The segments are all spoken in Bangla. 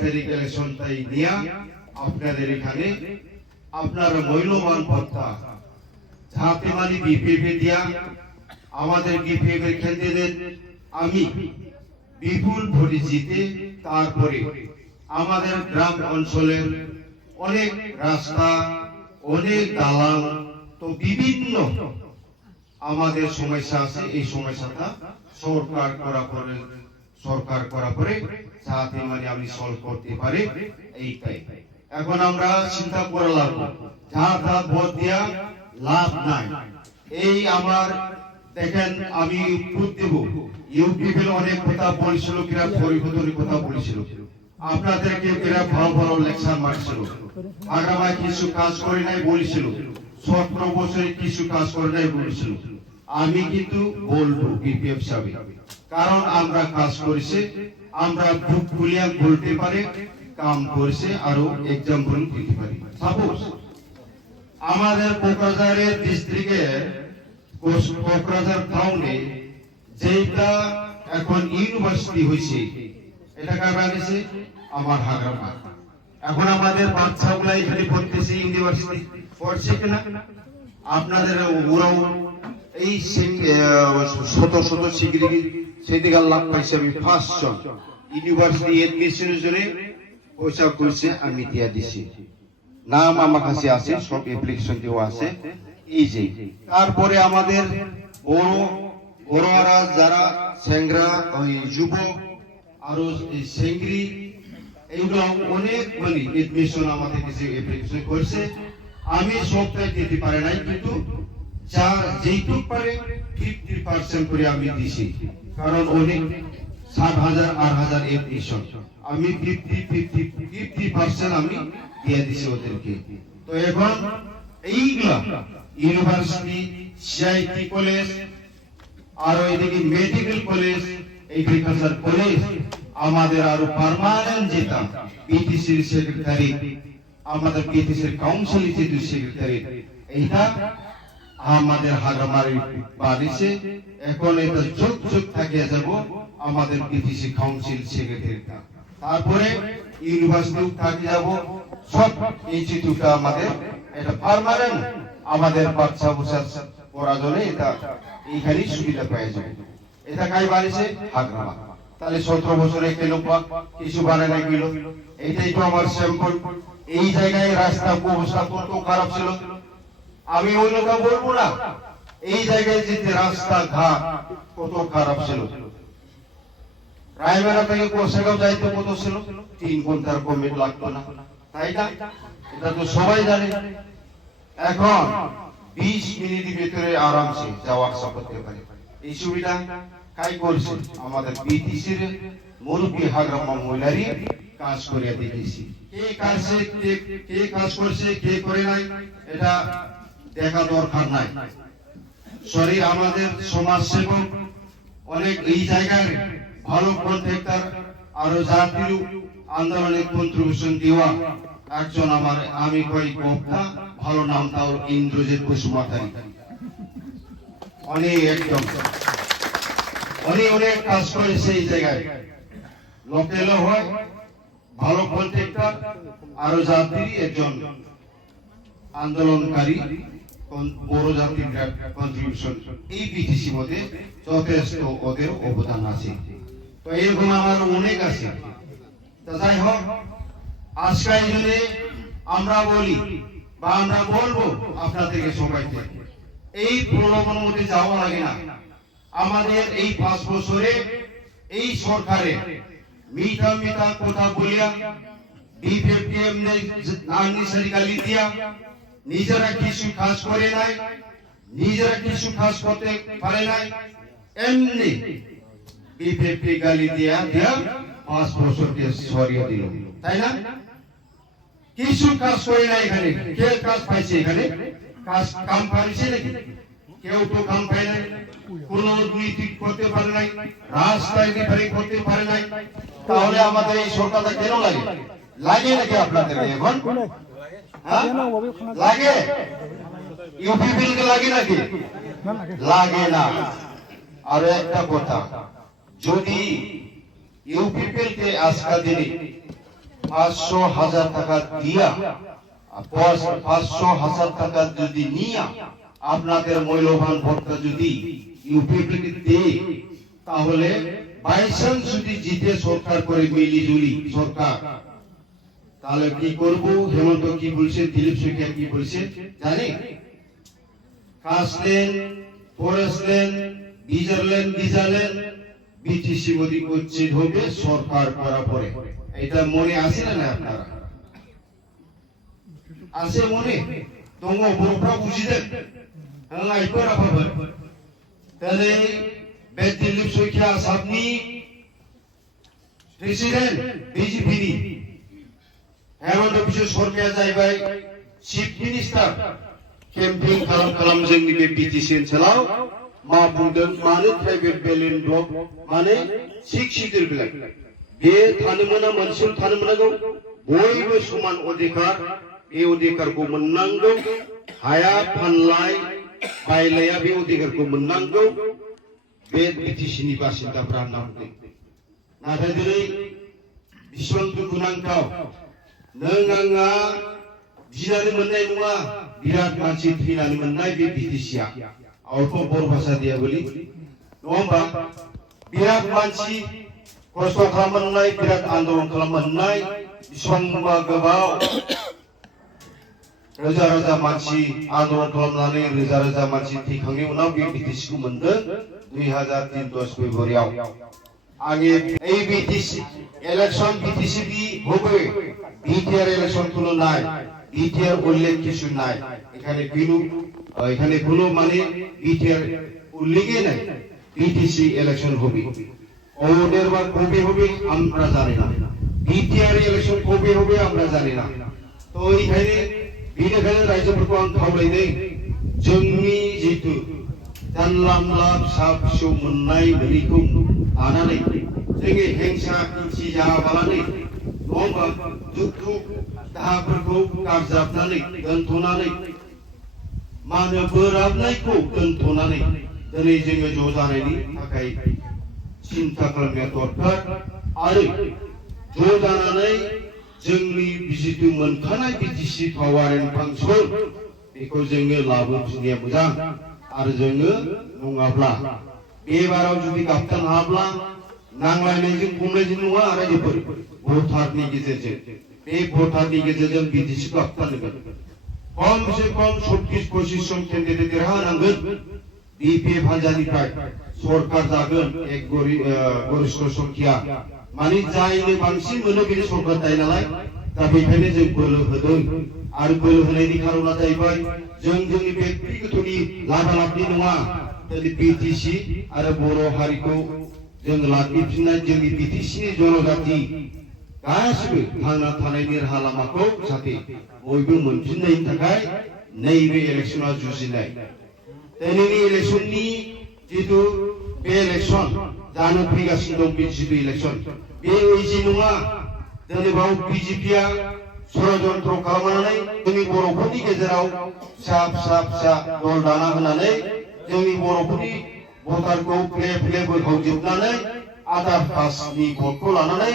তারিখ ইলেকশনটাই নিয়ে আপনাদের এখানে আপনারা মূল্যবান ভোটটা যাতে মানে বিপিএফ দিয়া আমাদের বিপিএফ এর ক্যান্ডিডেট আমি বিপুল ভোটে জিতে তারপরে আমাদের গ্রাম অঞ্চলের অনেক রাস্তা অনেক দালাল তো বিভিন্ন আমাদের সমস্যা আছে এই সমস্যাটা সরকার করা পরে যাতে মানে আমি সলভ করতে পারে এইটাই এখন আমরা চিন্তা করে লাভ যা তা ভোট দিয়া লাভ নাই এই আমার দেখেন আমি ভোট দেব ইউপিএল অনেক কথা বলেছিল কিরা পরিবর্তনের কথা বলেছিল আপনাদেরকে কিরা ভালো ভালো লেকচার মারছিল আগামায় কিছু কাজ করে নাই বলেছিল 17 বছরে কিছু কাজ করে নাই বলেছিল আমি কিন্তু বলবো বিপিএফ সাহেব কারণ আমরা কাজ করেছে আমরা বুক খুলিয়া বলতে পারে কাম করেছে আরো एग्जांपल দিতে পারি সাপোজ আমাদের কোকরাঝারের ডিস্ট্রিক্টে কোকরাঝার টাউনে যেটা এখন ইউনিভার্সিটি হইছে এটা কার বানিয়েছে আমার হাগরামা এখন আমাদের বাচ্চাগুলো এখানে পড়তেছে ইউনিভার্সিটি পড়ছে কিনা আপনাদের ওরাও এই শত শত সিগরি সেদিকে লাভ পাইছে আমি ফার্স্ট জন ইউনিভার্সিটি এডমিশনের জন্য পয়সা করছে আমি দিয়া দিছি নাম আমার কাছে আছে সব অ্যাপ্লিকেশন দেওয়া আছে এই যে তারপরে আমাদের বড়রা যারা সেংরা ওই যুবক আরো সেংরি এইগুলো অনেক মানে এডমিশন আমাদের কাছে অ্যাপ্লিকেশন করছে আমি সবটাই দিতে পারি নাই কিন্তু যা যেইটুক পারে 50% করে আমি দিছি কারণ অনেক 60,000 8,000 এডমিশন আমি 50% আমি দিয়ে দিছি ওদেরকে তো এখন এইগুলা ইউনিভার্সিটি সিআইটি কলেজ আর এদিকে মেডিকেল কলেজ এগ্রিকালচার কলেজ আমাদের আরো পার্মানেন্ট যেটা পিটিসির সেক্রেটারি আমাদের পিটিসির কাউন্সিল যেটা সেক্রেটারি এইটা আমাদের হাগামারি বাড়িছে এখন এটা যোগ থাকিয়ে যাব আমাদের পিটিসি কাউন্সিল সেক্রেটারিটা তারপরে ইউনিভার্সিটি থাকি যাব সব ইনস্টিটিউটটা আমাদের এটা পার্মানেন্ট আমাদের বাচ্চা বুঝা পড়া জন্য এটা এইখানেই সুবিধা পেয়ে যাবে এটা কাই বাড়িছে হাগরামা তাহলে 17 বছরে কেন কিছু বানায় না গেল এইটাই তো আমার স্যাম্পল এই জায়গায় রাস্তা অবস্থা কত খারাপ ছিল আমি ওই লোকা বলবো না এই জায়গায় যে রাস্তা ঘাট কত খারাপ ছিল রায়বেড়া থেকে কোষাগাঁও যাইতে কত ছিল 3 ঘন্টার কমে লাগতো না তাই না এটা তো সবাই জানে এখন 20 মিনিটের ভিতরে আরামসে যাওয়া আসা করতে পারে এই সুবিধা কাই করছে আমাদের পিটিসির মুরব্বী হাগরামা মহিলারই কাজ করিয়া দেখেছি কে কাজ করছে কে করে নাই এটা দেখা দরকার নাই সরি আমাদের সমাজ সেবক অনেক এই জায়গায় ভালো কন্ট্রাক্টর আর জাতীয় আন্দোলনে কন্ট্রিবিউশন দেওয়া একজন আমার আমি কই কথা ভালো নাম তাও ইন্দ্রজিৎ কুসুমাতারি অনেক একদম অনেক কাজ করেছে এই জায়গায় লোকেলও হয় ভালো কন্ট্রাক্টর আর জাতির একজন আন্দোলনকারী বড় জাতির কন্ট্রিবিউশন এই পিটিসি মধ্যে যথেষ্ট ওদের অবদান আছে তো এরকম আমার অনেক আছে তা যাই হোক আজকে যদি আমরা বলি বা আমরা বলবো আপনাদেরকে সবাইকে এই প্রলোভন মধ্যে যাওয়া লাগে না আমাদের এই 5 বছরে এই সরকারে মিঠা মিঠা কথা বলিয়া বিপিএম আননেসারি গালি দিয়া নিজেরা কিছু কাজ করে নাই নিজেরা কিছু কাজ করতে পারে নাই এমনি বিপিএম গালি দিয়া 5 বছরকে সরিয়ে দিল তাই না কিছু কাজ করে নাই এখানে কে কাজ পাইছে এখানে কাজ কাম পাইছে নাকি কেউ তো কাম পায় নাই কোন নীতি করতে পারে নাই রাস্তায় রিপেয়ারিং করতে পারে নাই তাহলে আমাদের এই সরকারটা কেন লাগে লাগে নাকি আপনাদের এখন লাগে ইউপি বিল কে লাগে নাকি লাগে না আর একটা কথা যদি ইউপি বিল কে আজকাল দিনে 500,000 টাকা দিয়া 500,000 টাকা যদি নিয়া আপনাদের মূল্যবান ভোটটা যদি ইউপিপিকে দেয়, তাহলে বাইচান্স যদি জিতে সরকার করে মিলিজুলি সরকার, তাহলে কি করব? হেমন্ত কি বলছে, দিলীপ শইকিয়া কি বলছে জানি? কাস্টলেন, ফরেস্টলেন, বিজারলেন বিটিসি মোদি উচ্ছেদ হবে সরকার করার পরে। এটা মনে আছে না আপনারা? আছে মনে? দङ বড়রা বুঝিদেন আইপরা পাবেন। তাহলে बे दिलीप शइकिया आसामनि प्रेसिडेंट बिजेपिनि हेमन्त बिश्व शर्माया जाहैबाय चिफ मिनिस्टार केम्पेइन खालाम जोंनि बे बिटिसि ओनसोलाव मा बुंदों मानो प्राइभेट बेलेन ब्लक माने 6 सिटर बिलाइ बे थानो मोना मोनसेल थानो मोनांगौ बयबो समान अधिकार बे अधिकारखौ मोननांगौ हाया फानलाय बायलाया बे अधिकारखौ मोननांगौ बे बिटिसिनि बासिन्दाफ्रा होनना बुंदों। नाथाय दिनै बेसेबां दुखुनांथाव नों आंहा गिनानै मोननाय नङा बिराद मानसि थैनानै मोननाय बे बिटिसिया आउट अफ बर' भाषा दिया बोलि नङा होमबा बिराद मानसि खस्थ' खालामनाय बिराद आन्दलन खालामनाय बेसेबांबा गोबाव रोजा रोजा मानसि आन्दलन खालामनानै रोजा रोजा मानसि थैखांनायनि उनाव बे बिटिसिखौ मोनदों 2010 फेब्रुवारियाव। आगे এই বিটিসি ইলেকশন বিটিসি দি হবে বিটিআর ইলেকশন কোনো নাই বিটিআর উল্লেখ কিছু নাই এখানে কোনো মানে বিটিআর উল্লেখই নাই বিটিসি ইলেকশন হবে ওদের বা কবে হবে আমরা জানি না বিটিআর ইলেকশন কবে হবে আমরা জানি না তো এইখানে বিদেখানে রাজ্যफोरखौ आं खावलायदों जोंनि जितु जानला-मोनला फिसा-फिसौ मोननाय मोनैखौ लानानै जोंनि हेंसा हिंसि जायाबालानो नङा होमबा दुखु दाहाफोरखौ गारजाबनानै दोनथ'नानै मा होनो बोराबनायखौ दोनथ'नानै दिनै जोङो ज' जानायनि थाखाय सिन्था खालामनाया दरकार आरो ज' जानानै जोंनि जितु मोनखानाय बिटिसि पावार एन्ड फांसन बेखौ जोङो लाबोफिननाया मोजां आरो जोङो नङाब्ला बेबाराव जुदि गाबथानो हाब्ला नांलायनायजों खमलायजों नङा रायजोफोर भटारनि गेजेरजों बे भटारनि गेजेरजों बिटिसिखौ गाबथारनांगोन खमसे खम 26-25 जन केन्डिडेट देरहानांगोन बिपिएफ हान्जानिफ्राय सरकार जागोन एक गरिष्ठ संख्या माने जायनो बांसिन मोनो बेनो सरकार जायो नालाय दा बेखायनो जों बोलो होदों आरो बोलो होनायनि खारना जाहैबाय जों जोंनि व्यक्तिगतनि लाभालाभनि नङा दिनै बिटिसि आरो बर' हारिखौ जों लाखिफिननाय जोंनि बिटिसिनि जनजाति गासिबो थांना थानायनि राहा लामाखौ जाहाथे बयबो मोनफिननायनि थाखाय नैबे इलेक्शना जुजिनाय दिनैनि इलेक्शननि जितु बे इलेक्शन जानो फैगासिनो दं बिटिसि इलेक्शन बे इजि नङा दिनै बाव बिजेपिया षड़यन्त्र खालामनानै जोंनि बर'फोरनि गेजेराव फिसा दल दाना होनानै जोंनि बर'फोरनि भटारखौ फ्ले बोखावजोबनानै आधार कास्टनि भटखौ लानानै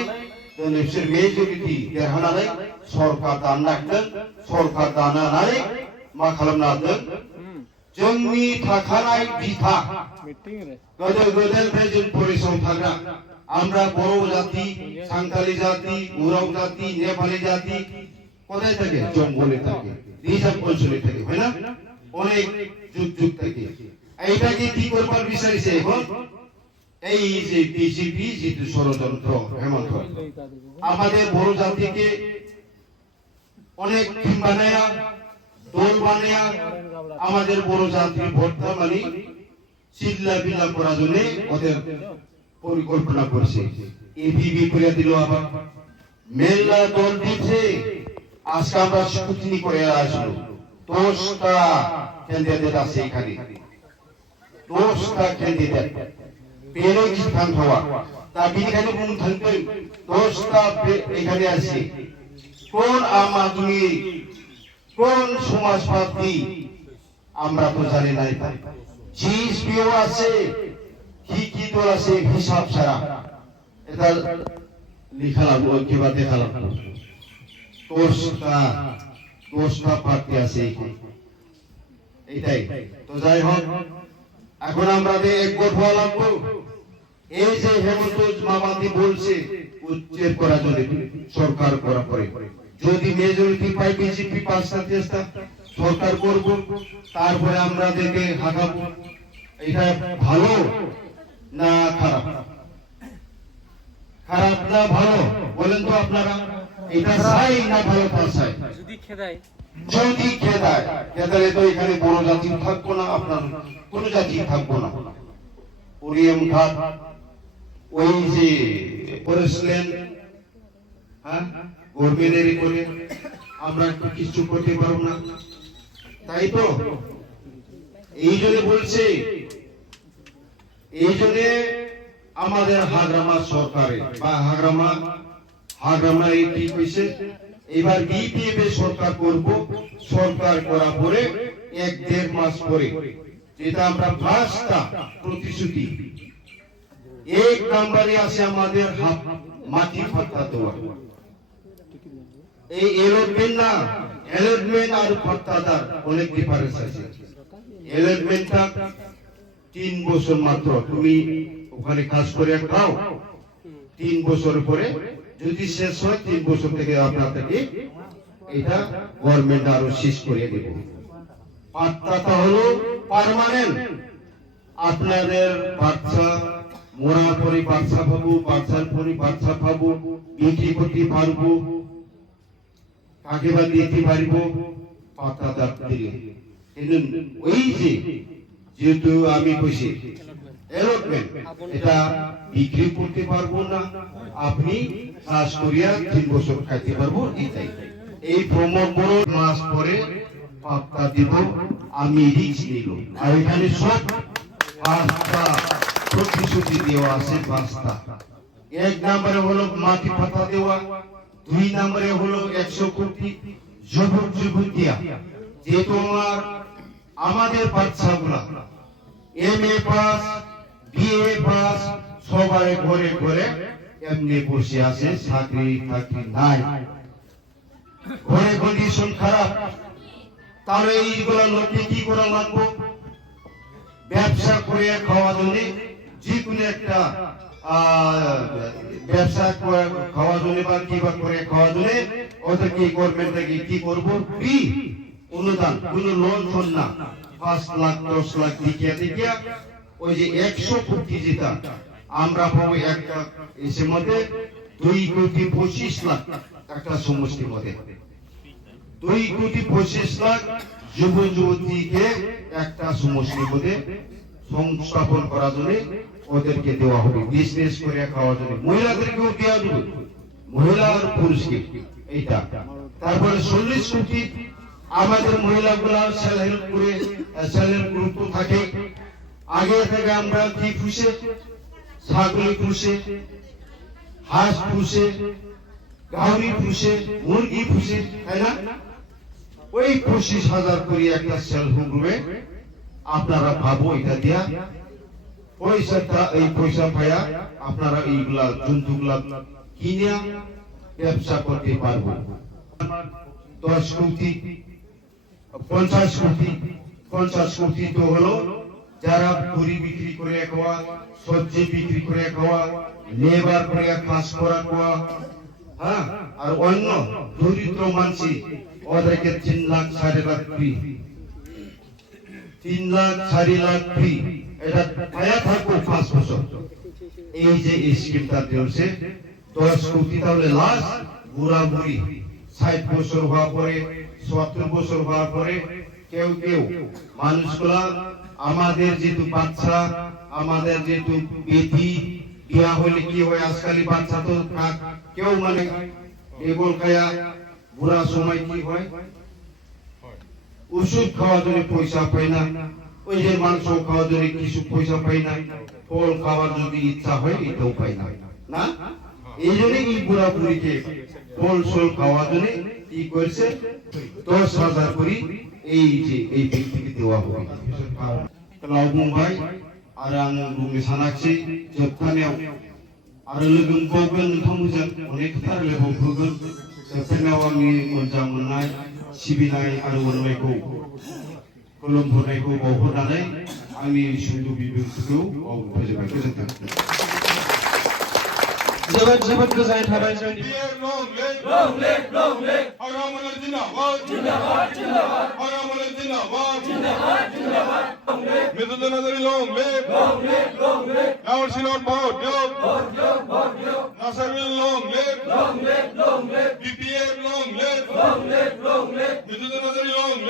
दिनै बिसोर मेजरिटि देरहानानै सरकार दानो नागिरदों सरकार दानानै मा खालामनो हादों जोंनि थाखानाय बिथा गोदो-गोदायनिफ्राय जों फरेस्टआव थाग्रा আমরা বড় জাতি সাঁওতালি জাতি উরাও জাতি নেপালি জাতি কোথায় থাকে জঙ্গলে থাকে রিজার্ভ অঞ্চলে থাকে হয় না অনেক যুগ থেকে এইটাকে কি করবার বিচারিছে এখন এই যে বিজেপি যেটা ষড়যন্ত্র হেমন্ত আমাদের বড় জাতিকে অনেক টিম বানায়া দল বানায়া আমাদের বড় জাতির ভোটটা মানে চিল্লা বিল্লা করার জন্য ওদের পরিকল্পনা করছে এবিবি করে দিল আবার মেলা দল দিচ্ছে আজকে আমরা স্কুটিনি করে আসলো 10টা ক্যান্ডিডেট আছে এখানে 10টা ক্যান্ডিডেট পেলে স্থান হওয়া তা বিখানে কোন থাকবে 10টা এখানে আছে কোন আম আদমি কোন সমাজবাদী আমরা তো জানি না জিএসপিও আছে কি দল আছে হিসাব ছাড়া এটা লিখা লাগবে কিবা দেখা লাগবে দশটা প্রার্থী আছে এইটাই। তো যাই হোক, এখন আমরা একগোট হওয়া লাগবো। এই যে হেমন্ত মামাতি বলছে উচ্ছেদ করা যদি সরকার করা পরে, যদি মেজরিটি পাই বিজেপি 5টা সরকার করব, তারপরে আমরা দেখে হাঁটাবো। এটা ভালো না খারাপ? খারাপ না ভালো বলেন তো আপনারা? এটা চাই না ভালো তা চাই? যদি খেদায় তো এখানে বড় জাতি থাকবো না, আপনার কোন জাতি থাকবো না। ওরিয়াম ঘাট ওই যে করেছিলেন, হ্যাঁ, গভর্নমেন্টের করে আমরা কিছু করতে পারবো না, তাই তো? এই জন্য বলছে, এই জন্য আমাদের হাগ্রামা সরকারে বা হাগ্রামা কি কইছে, এবার বিপিএফ সরকার করব। সরকার করার পরে 1-1.5 মাস পরে যেটা আমরা 5টা প্রতিশ্রুতি, 1 নম্বরে আছে আমাদের মাটি পাট্টা দেওয়া। এই এলটমেন্ট আর পাট্টাদার অনেক ডিফারেন্স আছে। এলটমেন্টটা 3 বছর মাত্র, তুমি ওখানে কাজ করে খাও, 3 বছর পরে যদি শেষ হয় 3 বছর থেকে আপনাদেরকে এটা গভর্নমেন্ট আরো শেষ করে দেবে। পাট্টাটা হলো পার্মানেন্ট, আপনাদের বাচ্চা মরার পরে বাচ্চা পাবো, বাচ্চার পরে বাচ্চা পাবো, বিক্রি করতে পারবো, কাকে বা দিতে পারবো পাট্টাদার দিলে। ওই যে যেহেতু আমি কইছি এলটমেন্ট, এটা বিক্রি করতে পারবো না, আপনি কাজ করিয়া 3 বছর খাইতে পারবো, এটাই। এই প্রমোট বড় মাস পরে পাট্টা দিব, আমি রিস্ক নিল। আর এখানে সব 5টা প্রতিশ্রুতি দেওয়া আছে, 5টা। 1 নম্বরে হলো মাটি পাট্টা দেওয়া, 2 নম্বরে হলো 100 কোটি যুবক যুবতীরা, যে তোমার আমাদের বাচ্চাগুলা MA পাস BA পাস সবাই ঘরে ঘরে এমনি বসে আছে, চাকরি নাই, ঘরে কন্ডিশন খারাপ। তাহলে এইগুলা লোকে কি করা লাগবো? ব্যবসা করে খাওয়া জন্য, যে কোনো একটা ব্যবসা খাওয়া জন্য বা কিবা করে খাওয়া জন্য ওদেরকে গভর্নমেন্ট থেকে কি করবো? ফ্রি অনুদান, কোন লোন শোন না, 5 লাখ 10 লাখ দেখিয়া ওই যে 100 কোটি যেটা আমরা পাবো একটা এসের মধ্যে 2,25 লাখ একটা সমষ্টির মধ্যে, 2,25 লাখ যুব যুবতীকে একটা সমষ্টির মধ্যে সংস্থাপন করার জন্য ওদেরকে দেওয়া হবে, বিজনেস করে খাওয়ার জন্য। মহিলাদেরকেও দেওয়া হবে, মহিলা আর পুরুষকে এইটা। তারপরে 40 কোটি আমাদের মহিলাগুলা সেলফ হেল্প করে, সেলফ হেল্প গ্রুপ থাকে। আগে থেকে আমরা কি পুষে, ছাগল পুষে, হাঁস পুষে, গাহরি পুষে, মুরগি পুষে, তাই না? ওই 25,000 করে একটা সেলফ হেল্প গ্রুপে আপনারা পাবো। এটা দিয়া পয়সাটা, এই পয়সা পাইয়া আপনারা এইগুলা জন্তুগুলা কিনে ব্যবসা করতে পারবো। 10 কোটি 50 কোটি 50 কোটি তো হলো যারা পুরি বিক্রি করে খাওয়া, সবজি বিক্রি করে খাওয়া, লেবার করে কাজ করা খাওয়া, হ্যাঁ, আর অন্য দরিদ্র মানুষ ওদেরকে 3 লাখ 4 লাখ ফ্রি, 3 লাখ 4 লাখ ফ্রি, এটা পায়া থাকবো 5 বছর। এই যে স্কিমটা দিয়েছে 10 কোটি, তাহলে লাস্ট বুড়া বুড়ি 60 বছর হওয়ার পরে, 70 বছর হওয়ার পরে কেউ মানুষগুলা, আমাদের যেহেতু বাচ্চা, আমাদের যেহেতু বেটি বিয়া হলে কি হয়, আজকাল বাচ্চা তো কেউ মানে এগুলো খায়া বুড়া সময় কি হয়, ওষুধ খাওয়ার জন্য পয়সা পাই না, ওই যে মাংস খাওয়ার জন্য কিছু পয়সা পাই না, ফল খাওয়ার যদি ইচ্ছা হয় এটাও পাই না, না? এই জন্য এই বুড়া বুড়িকে ফল সল খাওয়ার জন্য কি করছে 10,000 করে এই যে এই ব্যক্তিকে দেওয়া হবে। মুম্বাই আর आं बुंनो सानाखिसै जोबथानायाव आरो लोगो मोनबावगोन नोंथांमोनजों अनेक खोथा रायलायबावगोन। जोबथारनायाव आंनि मोजां मोननाय सिबिनाय आरो अननायखौ खुलुमहरनायखौ बावहरनानै आंनि सुंद' बिबुंथिखौ फोजोबबाय। गोजोन्थों। जोबोद जोबोद गोजोननाय थाबाय जोंनि Mr. Nazari, long live! Now Sinod Bhaudiyok! Nasser long live! BPM long live! Mr. Nazari, long live!